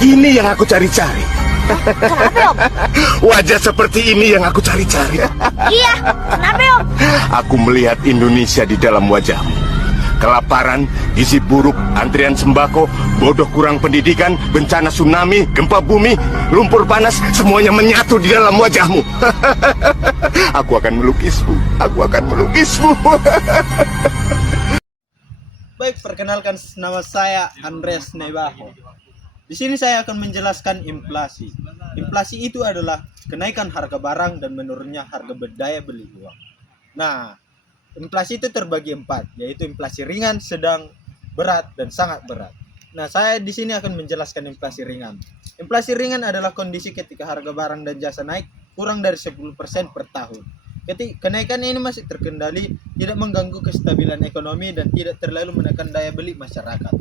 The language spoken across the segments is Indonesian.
Ini yang aku cari-cari. Kenapa Om? Wajah seperti ini yang aku cari-cari. Iya, kenapa Om? Aku melihat Indonesia di dalam wajahmu. Kelaparan, gizi buruk, antrian sembako, bodoh kurang pendidikan, bencana tsunami, gempa bumi, lumpur panas, semuanya menyatu di dalam wajahmu. Aku akan melukismu. Aku akan melukismu. Baik, perkenalkan nama saya Andres Nebaho. Di sini saya akan menjelaskan inflasi. Inflasi itu adalah kenaikan harga barang dan menurunnya harga daya beli uang. Nah, inflasi itu terbagi 4, yaitu inflasi ringan, sedang, berat, dan sangat berat. Nah, saya di sini akan menjelaskan inflasi ringan. Inflasi ringan adalah kondisi ketika harga barang dan jasa naik kurang dari 10% per tahun. Kenaikan ini masih terkendali, tidak mengganggu kestabilan ekonomi, dan tidak terlalu menekan daya beli masyarakat.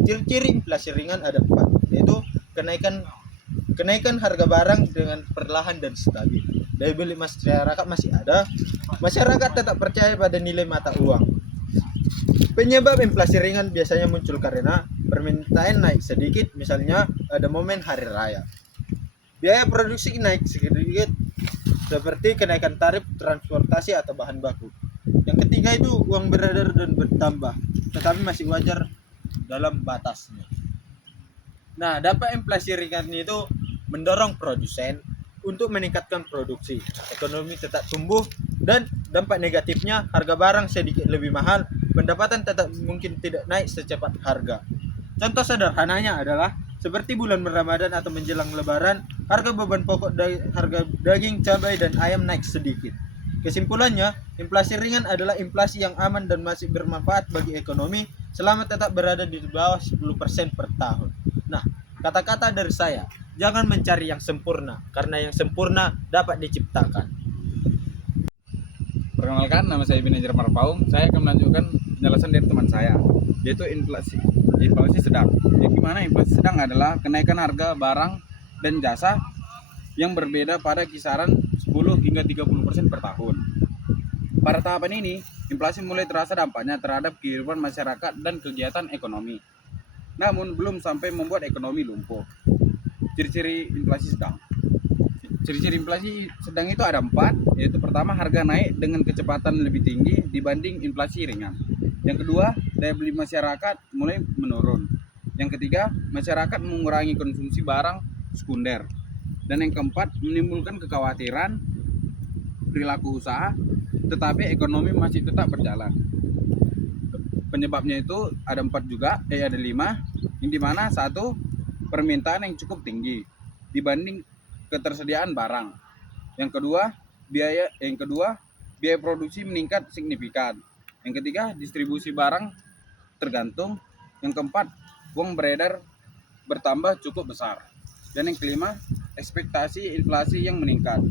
Ciri-ciri inflasi ringan ada 4, yaitu kenaikan harga barang dengan perlahan dan stabil. Daya beli masyarakat masih ada, masyarakat tetap percaya pada nilai mata uang. Penyebab inflasi ringan biasanya muncul karena permintaan naik sedikit, misalnya ada momen hari raya. Biaya produksi naik sedikit, seperti kenaikan tarif transportasi atau bahan baku. Yang ketiga itu uang beredar dan bertambah, tetapi masih wajar dalam batasnya. Nah, dampak inflasi ringan itu mendorong produsen untuk meningkatkan produksi, ekonomi tetap tumbuh, dan dampak negatifnya harga barang sedikit lebih mahal, pendapatan tetap mungkin tidak naik secepat harga. Contoh sederhananya adalah seperti bulan Ramadan atau menjelang Lebaran, harga beban pokok harga daging, cabai, dan ayam naik sedikit. Kesimpulannya, inflasi ringan adalah inflasi yang aman dan masih bermanfaat bagi ekonomi selama tetap berada di bawah 10% per tahun. Nah, kata-kata dari saya, jangan mencari yang sempurna, karena yang sempurna dapat diciptakan. Perkenalkan, nama saya Manajer Marpaung. Saya akan melanjutkan penjelasan dari teman saya, yaitu inflasi sedang. Jadi gimana inflasi sedang adalah kenaikan harga barang dan jasa yang berbeda pada kisaran 10 hingga 30% per tahun. Pada tahapan ini, inflasi mulai terasa dampaknya terhadap kehidupan masyarakat dan kegiatan ekonomi. Namun belum sampai membuat ekonomi lumpuh. Ciri-ciri inflasi sedang. Ciri-ciri inflasi sedang itu ada 4, yaitu pertama, harga naik dengan kecepatan lebih tinggi dibanding inflasi ringan. Yang kedua, daya beli masyarakat mulai menurun. Yang ketiga, masyarakat mengurangi konsumsi barang sekunder. Dan yang keempat, menimbulkan kekhawatiran perilaku usaha, tetapi ekonomi masih tetap berjalan. Penyebabnya itu ada 4 juga, ada 5, yang dimana 1, permintaan yang cukup tinggi dibanding ketersediaan barang. Yang kedua, biaya produksi meningkat signifikan. Yang ketiga, distribusi barang tergantung. Yang keempat, uang beredar bertambah cukup besar. Dan yang kelima, ekspektasi inflasi yang meningkat.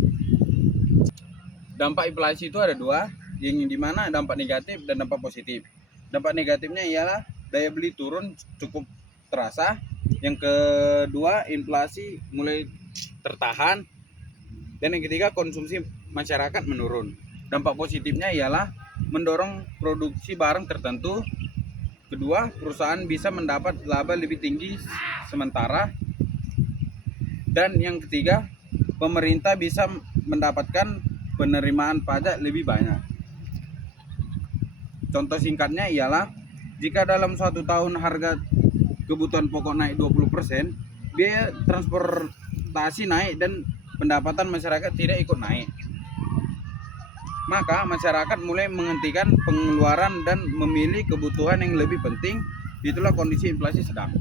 Dampak inflasi itu ada 2, yang dimana dampak negatif dan dampak positif. Dampak negatifnya ialah daya beli turun cukup terasa. Yang kedua, inflasi mulai tertahan. Dan yang ketiga, konsumsi masyarakat menurun. Dampak positifnya ialah mendorong produksi barang tertentu. Kedua, perusahaan bisa mendapat laba lebih tinggi sementara. Dan yang ketiga, pemerintah bisa mendapatkan penerimaan pajak lebih banyak. Contoh singkatnya ialah jika dalam 1 tahun harga kebutuhan pokok naik 20%, biaya transportasi naik dan pendapatan masyarakat tidak ikut naik. Maka masyarakat mulai menghentikan pengeluaran dan memilih kebutuhan yang lebih penting. Itulah kondisi inflasi sedang.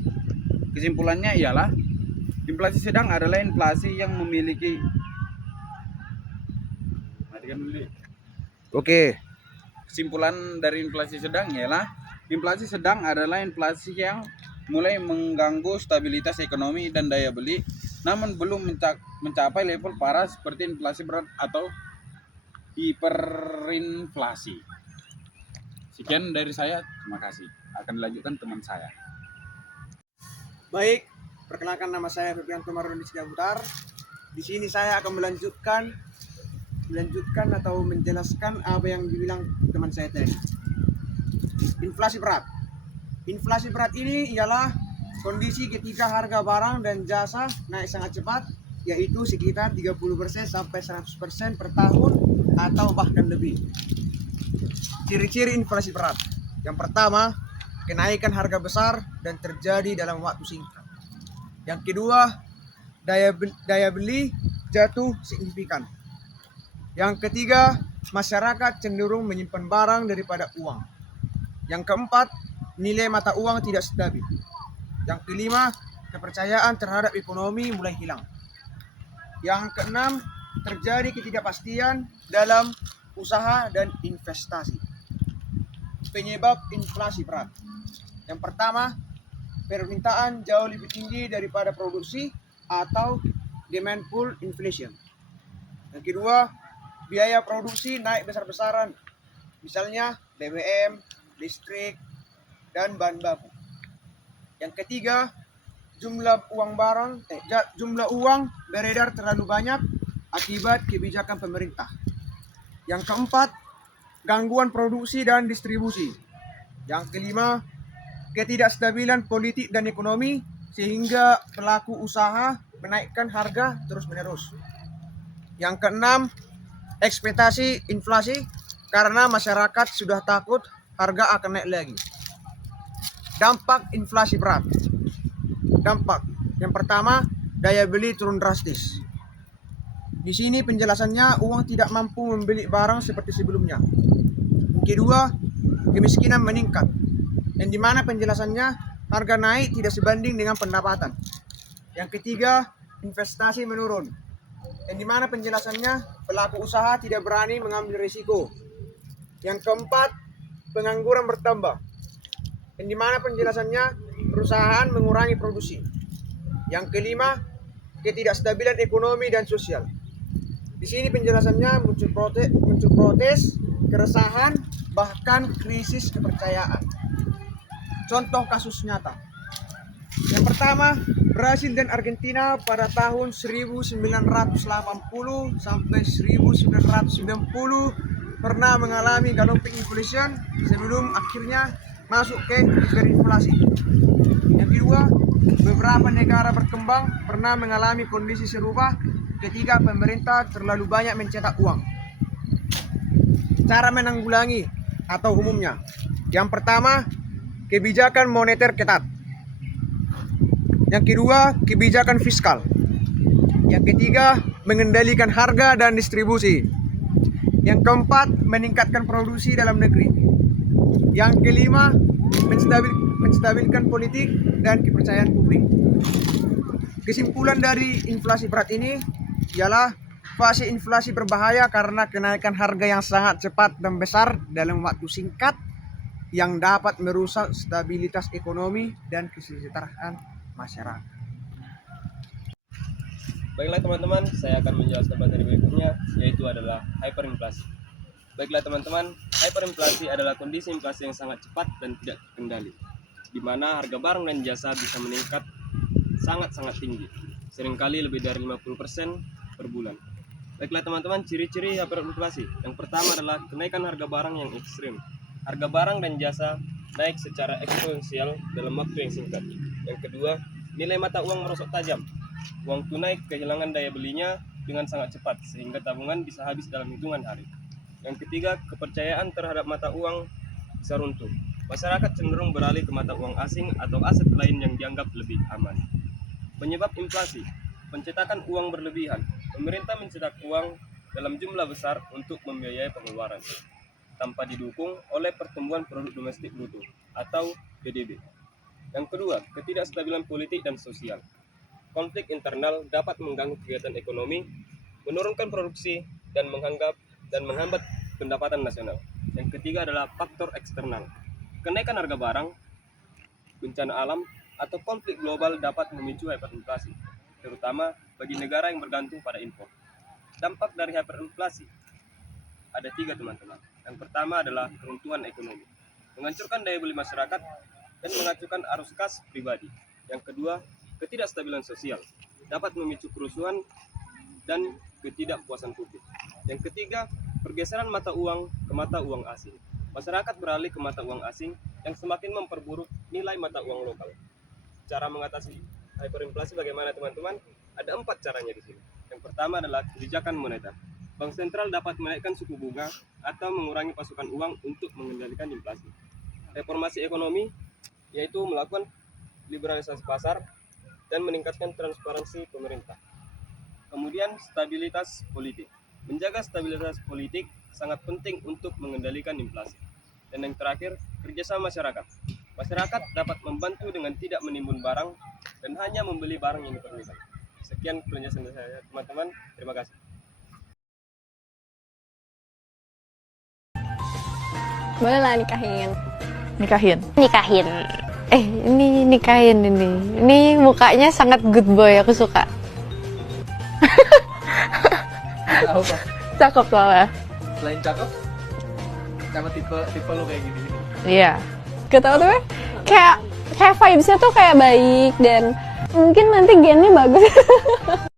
Kesimpulannya ialah inflasi sedang adalah inflasi yang memiliki Kesimpulan dari inflasi sedang ialah inflasi sedang adalah inflasi yang mulai mengganggu stabilitas ekonomi dan daya beli, namun belum mencapai level parah seperti inflasi berat atau hiperinflasi. Sekian dari saya, terima kasih. Akan dilanjutkan teman saya. Baik, perkenalkan nama saya Febrianto Maroni Sigabutar. Di sini saya akan melanjutkan atau menjelaskan apa yang dibilang teman saya tadi. Inflasi berat. Inflasi berat ini ialah Kondisi ketika harga barang dan jasa naik sangat cepat, yaitu sekitar 30% sampai 100% per tahun atau bahkan lebih. Ciri-ciri inflasi berat. Yang pertama, kenaikan harga besar dan terjadi dalam waktu singkat. Yang kedua, daya beli jatuh signifikan. Yang ketiga, masyarakat cenderung menyimpan barang daripada uang. Yang keempat, nilai mata uang tidak stabil. Yang kelima, kepercayaan terhadap ekonomi mulai hilang. Yang keenam, terjadi ketidakpastian dalam usaha dan investasi. Penyebab inflasi berat. Yang pertama, permintaan jauh lebih tinggi daripada produksi atau demand pull inflation. Yang kedua, biaya produksi naik besar-besaran. Misalnya BBM, listrik, dan bahan baku. Yang ketiga, jumlah uang beredar terlalu banyak akibat kebijakan pemerintah. Yang keempat, gangguan produksi dan distribusi. Yang kelima, ketidakstabilan politik dan ekonomi sehingga pelaku usaha menaikkan harga terus-menerus. Yang keenam, ekspektasi inflasi karena masyarakat sudah takut harga akan naik lagi. Dampak inflasi berat. Dampak yang pertama, daya beli turun drastis. Di sini penjelasannya, uang tidak mampu membeli barang seperti sebelumnya. Yang kedua, kemiskinan meningkat. Yang dimana penjelasannya, harga naik tidak sebanding dengan pendapatan. Yang ketiga, investasi menurun. Yang dimana penjelasannya, pelaku usaha tidak berani mengambil risiko. Yang keempat, pengangguran bertambah. Yang dimana penjelasannya, perusahaan mengurangi produksi. Yang kelima, ketidakstabilan ekonomi dan sosial. Di sini penjelasannya muncul protes, keresahan, bahkan krisis kepercayaan. Contoh kasus nyata. Yang pertama, Brasil dan Argentina pada tahun 1980 sampai 1990 pernah mengalami galloping inflation sebelum akhirnya masuk ke hiperinflasi. Yang kedua, beberapa negara berkembang pernah mengalami kondisi serupa ketika pemerintah terlalu banyak mencetak uang. Cara menanggulangi atau umumnya. Yang pertama, kebijakan moneter ketat. Yang kedua, kebijakan fiskal. Yang ketiga, mengendalikan harga dan distribusi. Yang keempat, meningkatkan produksi dalam negeri. Yang kelima, menstabilkan politik dan kepercayaan publik. Kesimpulan dari inflasi berat ini ialah fase inflasi berbahaya karena kenaikan harga yang sangat cepat dan besar dalam waktu singkat yang dapat merusak stabilitas ekonomi dan kesejahteraan masyarakat. Baiklah teman-teman, saya akan menjelaskan materi berikutnya, yaitu adalah hyperinflasi. Baiklah teman-teman, hyperinflasi adalah kondisi inflasi yang sangat cepat dan tidak terkendali, di mana harga barang dan jasa bisa meningkat sangat-sangat tinggi, seringkali lebih dari 50% per bulan. Baiklah teman-teman, ciri-ciri hyperinflasi. Yang pertama adalah kenaikan harga barang yang ekstrim. Harga barang dan jasa naik secara eksponensial dalam waktu yang singkat. Yang kedua, nilai mata uang merosot tajam. Uang tunai kehilangan daya belinya dengan sangat cepat, sehingga tabungan bisa habis dalam hitungan hari. Yang ketiga, kepercayaan terhadap mata uang bisa runtuh. Masyarakat cenderung beralih ke mata uang asing atau aset lain yang dianggap lebih aman. Penyebab inflasi, pencetakan uang berlebihan. Pemerintah mencetak uang dalam jumlah besar untuk membiayai pengeluaran, tanpa didukung oleh pertumbuhan produk domestik bruto atau PDB. Yang kedua, ketidakstabilan politik dan sosial. Konflik internal dapat mengganggu kegiatan ekonomi, menurunkan produksi, dan menghambat pendapatan nasional. Yang ketiga adalah faktor eksternal. Kenaikan harga barang, bencana alam, atau konflik global dapat memicu hyperinflasi, terutama bagi negara yang bergantung pada impor. Dampak dari hyperinflasi ada 3 teman-teman. Yang pertama adalah keruntuhan ekonomi, menghancurkan daya beli masyarakat dan mengacaukan arus kas pribadi. Yang kedua, ketidakstabilan sosial, dapat memicu kerusuhan dan ketidakpuasan publik. Yang ketiga, pergeseran mata uang ke mata uang asing. Masyarakat beralih ke mata uang asing yang semakin memperburuk nilai mata uang lokal. cara mengatasi hyperinflasi bagaimana teman-teman? Ada 4 caranya di sini. Yang pertama adalah kebijakan moneter. Bank sentral dapat menaikkan suku bunga atau mengurangi pasokan uang untuk mengendalikan inflasi. Reformasi ekonomi yaitu melakukan liberalisasi pasar dan meningkatkan transparansi pemerintah. Kemudian stabilitas politik. Menjaga stabilitas politik sangat penting untuk mengendalikan inflasi. Dan yang terakhir, kerjasama masyarakat. Masyarakat dapat membantu dengan tidak menimbun barang dan hanya membeli barang yang diperlukan. Sekian penjelasan dari saya, teman-teman. Terima kasih. Boleh lah nikahin. Nikahin. Nikahin. Ini nikahin ini. Ini mukanya sangat good boy, aku suka. Tahu Pak. Cakep soalnya. Selain cakep, sama tipe lu kayak gini. Iya. Gak tau tuh kayak vibes-nya tuh kayak baik dan mungkin nanti gennya bagus.